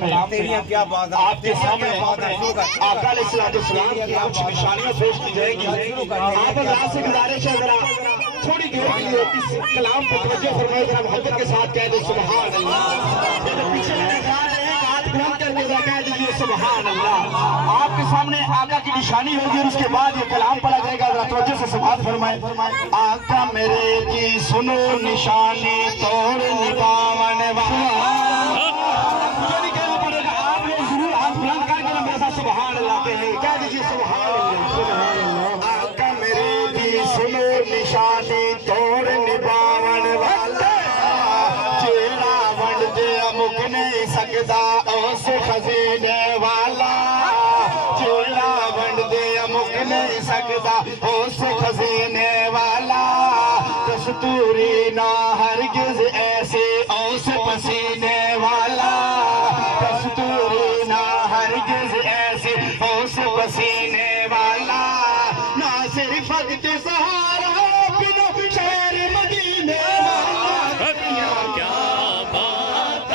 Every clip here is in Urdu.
میں آپ کے سامنے آقا علیہ السلام کی کچھ نشانیاں پیش کی جائیں گی. آپ اللہ سے گزارش ہے ذرا تھوڑی دیر کے لیے اس کلام پر توجہ فرمائے, ذرا محبت کے ساتھ کہہ دیں سبحان اللہ. پیچھے میرے خیال ہے ایک ہاتھ بلند کر کے ذرا کہہ دیجیے سبحان اللہ. آپ کے سامنے آقا کی نشانی ہوگی اور اس کے بعد یہ کلام پڑھا جائے گا, ذرا توجہ سے سماعت فرمائے. آقا میرے کی سنو نشانی توڑ نباون والا. مجھے نہیں کہنا پڑے گا, آپ لوگ ضرور ہاتھ بلند کر کے میرے ساتھ سبحان اللہ کہہ دیجیے سبحان اللہ. آقا میرے کی سنو نشانی توڑ نباون والا, جیڑا ونڈ دے مک نہیں سکدا اس خزینے والا, جیڑا ونڈ دے مک نہیں سکدا اس خزینے والا, دستوری نہ ہرگز ایسے اس پسینے والا, دستوری نہ ہرگز ایسے اس پسینے والا, نہ صرف وقت سہارا بنو شہر مدینے والا. کیا بات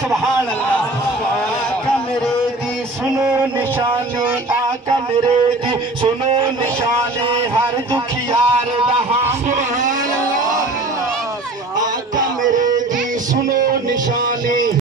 سبحان اللہ. آقا میرے دی سنو نشانی, آقا میرے دی سنو نشانی, ہر دکھ